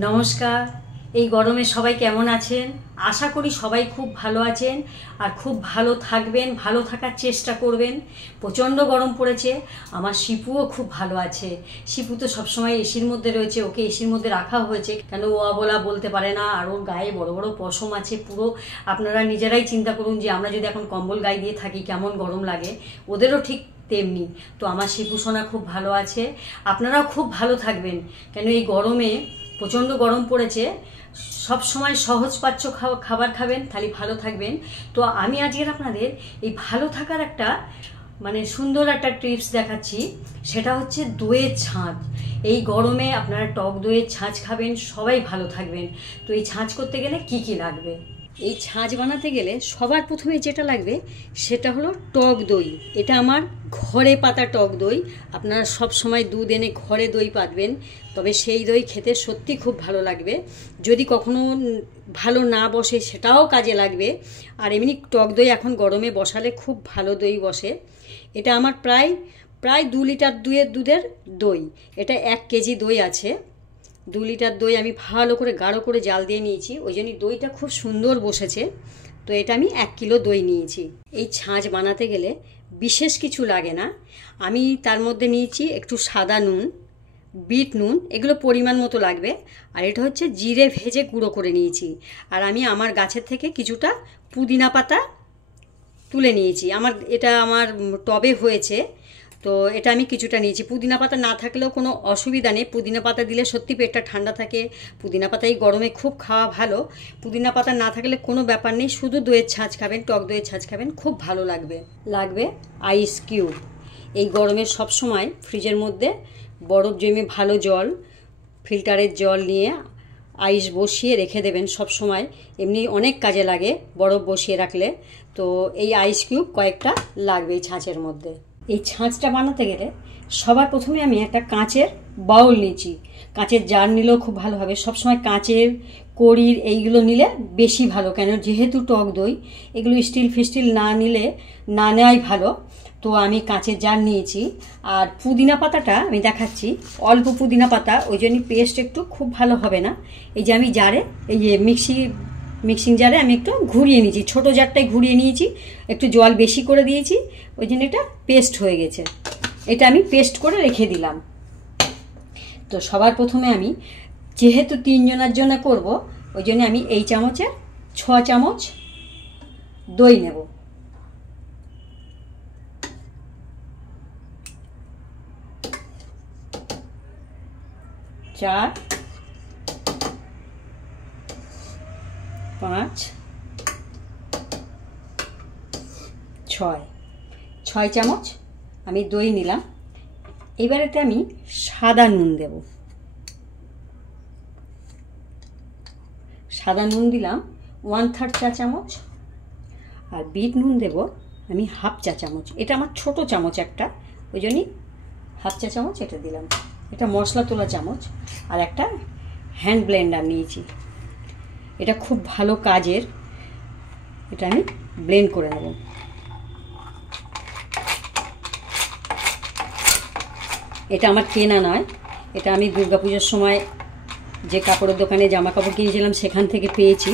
নমস্কার। এই গরমে সবাই কেমন আছেন? আশা করি সবাই খুব ভালো আছেন আর খুব ভালো থাকবেন, ভালো থাকার চেষ্টা করবেন। প্রচণ্ড গরম পড়েছে। আমার শিপুও খুব ভালো আছে। শিপু তো সবসময় এসির মধ্যে রয়েছে, ওকে এসির মধ্যে রাখা হয়েছে কেন ও বলা বলতে পারে না, আর ওর গায়ে বড় বড় পশম আছে পুরো। আপনারা নিজেরাই চিন্তা করুন যে আমরা যদি এখন কম্বল গায়ে দিয়ে থাকি কেমন গরম লাগে, ওদেরও ঠিক তেমনি। তো আমার শিপু সোনা খুব ভালো আছে। আপনারাও খুব ভালো থাকবেন কেন এই গরমে প্রচণ্ড গরম পড়েছে। সব সময় সহজ পাচ্য খাবার খাবেন, তাহলে ভালো থাকবেন। তো আমি আজকের আপনাদের এই ভালো থাকার একটা সুন্দর একটা টিপস দেখাচ্ছি। সেটা হচ্ছে দইয়ের ছাঁচ। এই গরমে আপনারা টক দইয়ের ছাঁচ খাবেন, সবাই ভালো থাকবেন। তো এই ছাঁচ করতে গেলে কি কি লাগবে? এই ছাঁচ বানাতে গেলে সবার প্রথমে যেটা লাগবে সেটা হলো টক দই। এটা আমার ঘরে পাতা টক দই। আপনারা সব সময় দুধ এনে ঘরে দই পাতবেন, তবে সেই দই খেতে সত্যি খুব ভালো লাগবে। যদি কখনো ভালো না বসে সেটাও কাজে লাগবে। আর এমনি টক দই এখন গরমে বসালে খুব ভালো দই বসে। এটা আমার প্রায় 2 লিটার দুধের দই। এটা 1 কেজি দই আছে। 2 লিটার দই আমি ভালো করে গাঢ় করে জাল দিয়ে নিয়েছি, ওই জন্যই দইটা খুব সুন্দর বসেছে। তো এটা আমি 1 কিলো দই নিয়েছি। এই ছাঁচ বানাতে গেলে বিশেষ কিছু লাগে না। আমি তার মধ্যে নিয়েছি একটু সাদা নুন, বিট নুন, এগুলো পরিমাণ মতো লাগবে। আর এটা হচ্ছে জিরে ভেজে গুঁড়ো করে নিয়েছি। আর আমি আমার গাছের থেকে কিছুটা পুদিনা পাতা তুলে নিয়েছি। এটা আমার টবে হয়েছে, তো এটা আমি কিছুটা নিয়েছি। পুদিনা পাতা না থাকলেও কোনো অসুবিধা নেই, পুদিনা পাতা দিলে সত্যি পেটটা ঠান্ডা থাকে। পুদিনা পাতা এই গরমে খুব খাওয়া ভালো। পুদিনা পাতা না থাকলে কোনো ব্যাপার নেই, শুধু দইয়ের ছাঁচ খাবেন, টক দইয়ের ছাঁচ খাবেন, খুব ভালো লাগবে আইস কিউব। এই গরমে সব সময় ফ্রিজের মধ্যে বরফ জমে ভালো জল, ফিল্টারের জল নিয়ে আইস বসিয়ে রেখে দেবেন সব সময়। এমনি অনেক কাজে লাগে বরফ বসিয়ে রাখলে। তো এই আইস কিউব কয়েকটা লাগবে এই ছাঁচের মধ্যে। এই ছাঁচটা বানাতে গেলে সবার প্রথমে আমি একটা কাঁচের বাউল নিয়েছি। কাঁচের জার নিলেও খুব ভালো হবে। সবসময় কাঁচের, কড়ির এইগুলো নিলে বেশি ভালো, কেন যেহেতু টক দই, এগুলো স্টিল ফিস্টিল না নেওয়াই ভালো। তো আমি কাঁচের জার নিয়েছি। আর পুদিনা পাতাটা আমি দেখাচ্ছি, অল্প পুদিনা পাতা, ওই জন্য পেস্ট একটু খুব ভালো হবে না। এই যে আমি জারে, এই যে মিক্সিং জারে আমি একটু ঘুরিয়ে নিয়েছি, ছোটো জারটাই ঘুরিয়ে নিয়েছি, একটু জল বেশি করে দিয়েছি, ওই জন্য এটা পেস্ট হয়ে গেছে। এটা আমি পেস্ট করে রেখে দিলাম। তো সবার প্রথমে আমি যেহেতু 3 জনের জন্য করব, ওই জন্য আমি এই চামচে 6 চামচ দই নেব। চার, 5, 6 চামচ আমি দই নিলাম। এবারেতে আমি সাদা নুন দেব। সাদা নুন দিলাম 1/3 চা চামচ। আর বিট নুন দেব আমি 1/2 চা চামচ। এটা আমার ছোট চামচ একটা, ওই জন্যই 1/2 চা চামচ এটা দিলাম। এটা মশলা তোলা চামচ। আর একটা হ্যান্ড ব্লেন্ডার নিয়েছি, এটা খুব ভালো কাজের। এটা আমি ব্লেন্ড করে নেব। এটা আমার কেনা নয়, এটা আমি দুর্গাপুজোর সময় যে কাপড়ের দোকানে জামা কাপড় কিনেছিলাম সেখান থেকে পেয়েছি।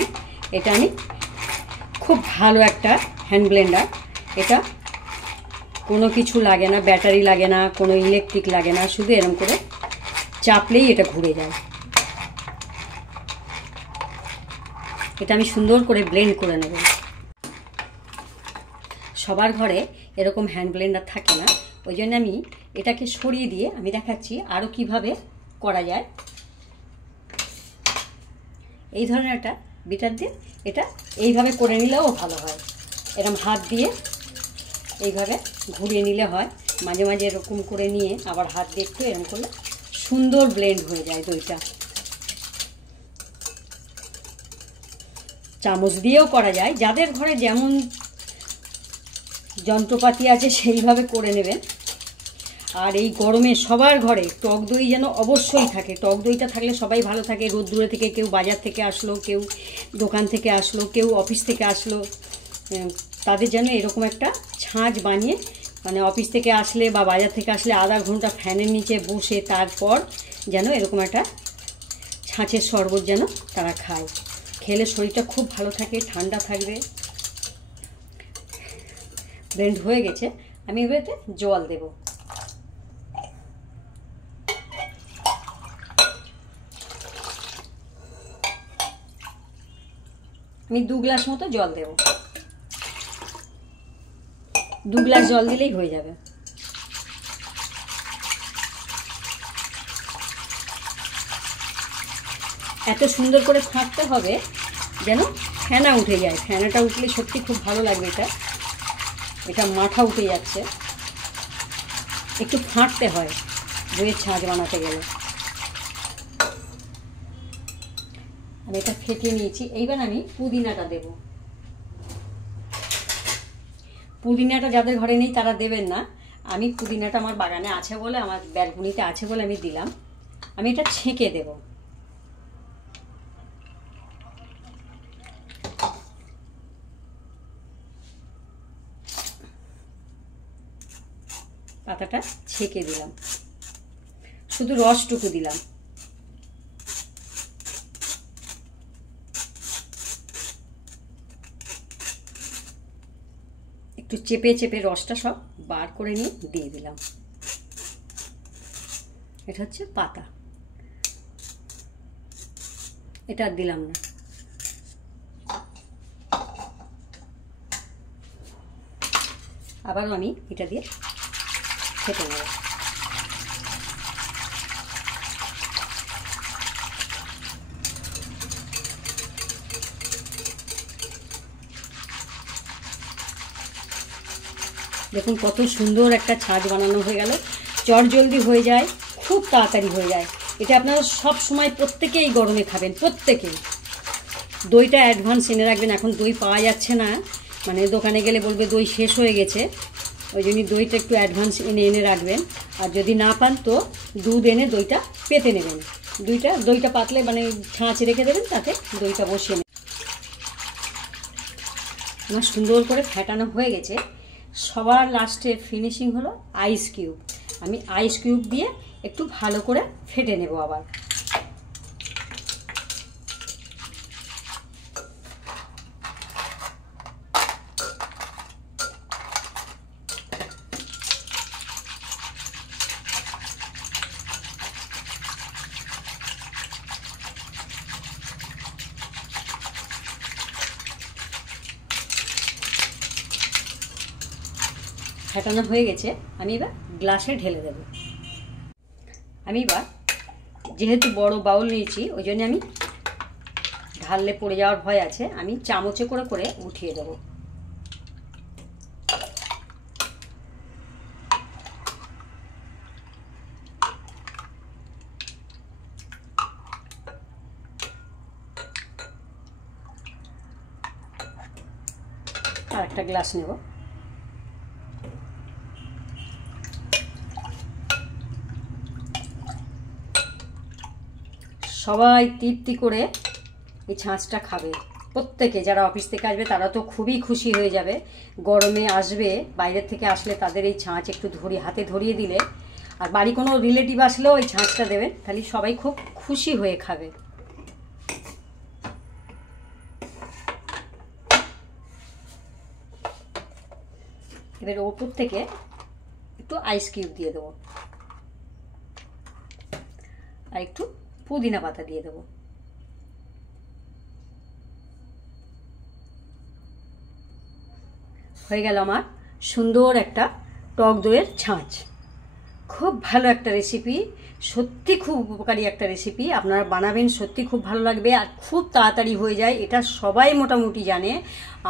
এটা আমি খুব ভালো একটা হ্যান্ড ব্লেন্ডার। এটা কোনো কিছু লাগে না, ব্যাটারি লাগে না, কোনো ইলেকট্রিক লাগে না, শুধু এরকম করে চাপলেই এটা ঘুরে যায়। এটা আমি সুন্দর করে ব্লেন্ড করে নেব। সবার ঘরে এরকম হ্যান্ড ব্লেন্ডার থাকে না, ওই জন্য আমি এটাকে সরিয়ে দিয়ে আমি দেখাচ্ছি আরও কিভাবে করা যায়। এই ধরনের একটা বিটার দিয়ে এটা এইভাবে করে নিলেও ভালো হয়। এরকম হাত দিয়ে এইভাবে ঘুরিয়ে নিলে হয়। মাঝে মাঝে এরকম করে নিয়ে আবার হাত দিয়ে একটু এরকম করলে সুন্দর ব্লেন্ড হয়ে যায় দইটা। চামচ দিয়েও করা যায়, যাদের ঘরে যেমন যন্ত্রপাতি আছে সেইভাবে করে নেবেন। আর এই গরমে সবার ঘরে টক দই যেন অবশ্যই থাকে। টক দইটা থাকলে সবাই ভালো থাকে। রোদ্দুরে থেকে কেউ বাজার থেকে আসলো, কেউ দোকান থেকে আসলো, কেউ অফিস থেকে আসলো, তাদের যেন এরকম একটা ছাঁচ বানিয়ে অফিস থেকে আসলে বা বাজার থেকে আসলে আধা ঘন্টা ফ্যানের নিচে বসে তারপর যেন এরকম একটা ছাঁচের শরবত যেন তারা খায়, খেলে শরীরটা খুব ভালো থাকে, ঠান্ডা থাকবে। ব্লেন্ড হয়ে গেছে, আমি এবারে জল দেব। আমি 2 গ্লাস মতো জল দেব, 2 গ্লাস জল দিলেই হয়ে যাবে। এত সুন্দর করে ফাঁকতে হবে যেন ফেনা উঠে যায়, ফেনাটা উঠলে সত্যি খুব ভালো লাগবে। এটা মাথা উঠে যাচ্ছে, একটু ফাঁকতে হয় দইয়ের ছাঁচ বানাতে গেলে। আমি এটা ফেটিয়ে নিয়েছি, এইবার আমি পুদিনাটা দেব। পুদিনাটা যাদের ঘরে নেই তারা দেবেন না, আমি পুদিনাটা আমার বাগানে আছে বলে, আমার ব্যালকনিতে আছে বলে আমি দিলাম। আমি এটা ছেঁকে দেব। পাতাটা ছেঁকে দিলাম, শুধু রসটুকু দিলাম। একটু চেপে চেপে রসটা সব বার করে নিয়ে দিয়ে দিলাম। এটা হচ্ছে পাতা, এটা আর দিলাম না। আবারও আমি এটা দিয়ে খেতে নেব। দেখুন কত সুন্দর একটা ছাঁচ বানানো হয়ে গেল, চটজলদি হয়ে যায়, খুব তাড়াতাড়ি হয়ে যায়। এটা আপনারা সব সময় প্রত্যেকেই গরমে খাবেন, প্রত্যেকেই। দইটা অ্যাডভান্স এনে রাখবেন, এখন দই পাওয়া যাচ্ছে না, মানে দোকানে গেলে বলবে দই শেষ হয়ে গেছে, ওই জন্য দইটা একটু অ্যাডভান্স এনে রাখবেন। আর যদি না পান তো দুধ এনে দইটা পেতে নেবেন। দইটা পাতলে মানে ছাঁচ রেখে দেবেন, তাতে দইটা বসিয়ে নেবেন। আমার সুন্দর করে ফেটানো হয়ে গেছে। সবার লাস্টে ফিনিশিং হলো আইস কিউব। আমি আইস কিউব দিয়ে একটু ভালো করে ফেটে নেব আবার। ফেটানো হয়ে গেছে, আমি এবার গ্লাসে ঢেলে দেব। আমি এবার যেহেতু বড় বাউল নিয়েছি ওই জন্য আমি ঢাললে পড়ে যাওয়ার ভয় আছে, আমি চামচে করে করে উঠিয়ে দেব। আর একটা গ্লাস নেব। সবাই তৃপ্তি করে এই ছাঁচটা খাবে, প্রত্যেকে। যারা অফিস থেকে আসবে তারা তো খুবই খুশি হয়ে যাবে। গরমে আসবে, বাইরের থেকে আসলে তাদের এই ছাঁচ একটু হাতে ধরিয়ে দিলে, আর বাড়ি কোনো রিলেটিভ আসলেও এই ছাঁচটা দেবেন, তাহলে সবাই খুব খুশি হয়ে খাবে। এবার ওপর থেকে একটু আইস কিউব দিয়ে দেবো, আর একটু পুদিনা পাতা দিয়ে দেবো। হয়ে গেল আমার সুন্দর একটা টক দইয়ের ছাঁচ। খুব ভালো একটা রেসিপি, সত্যি খুব উপকারী একটা রেসিপি। আপনারা বানাবেন, সত্যি খুব ভালো লাগবে, আর খুব তাড়াতাড়ি হয়ে যায়, এটা সবাই মোটামুটি জানে।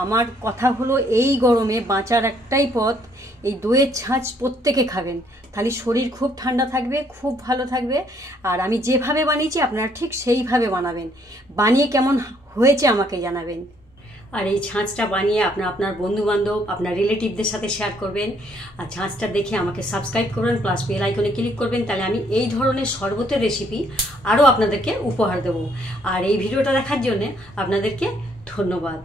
আমার কথা হলো এই গরমে বাঁচার একটাই পথ, এই দইয়ের ছাঁচ প্রত্যেকে খাবেন, তাহলে শরীর খুব ঠান্ডা থাকবে, খুব ভালো থাকবে। আর আমি যেভাবে বানিয়েছি আপনারা ঠিক সেইভাবে বানাবেন, বানিয়ে কেমন হয়েছে আমাকে জানাবেন। আর এই ছাঁচটা বানিয়ে আপনার বন্ধুবান্ধব, আপনার রিলেটিভদের সাথে শেয়ার করবেন। আর ছাঁচটা দেখে আমাকে সাবস্ক্রাইব করবেন, প্লাস বেল আইকনে ক্লিক করবেন, তাহলে আমি এই ধরনের শরবতের রেসিপি আরও আপনাদেরকে উপহার দেবো। আর এই ভিডিওটা দেখার জন্য আপনাদেরকে ধন্যবাদ।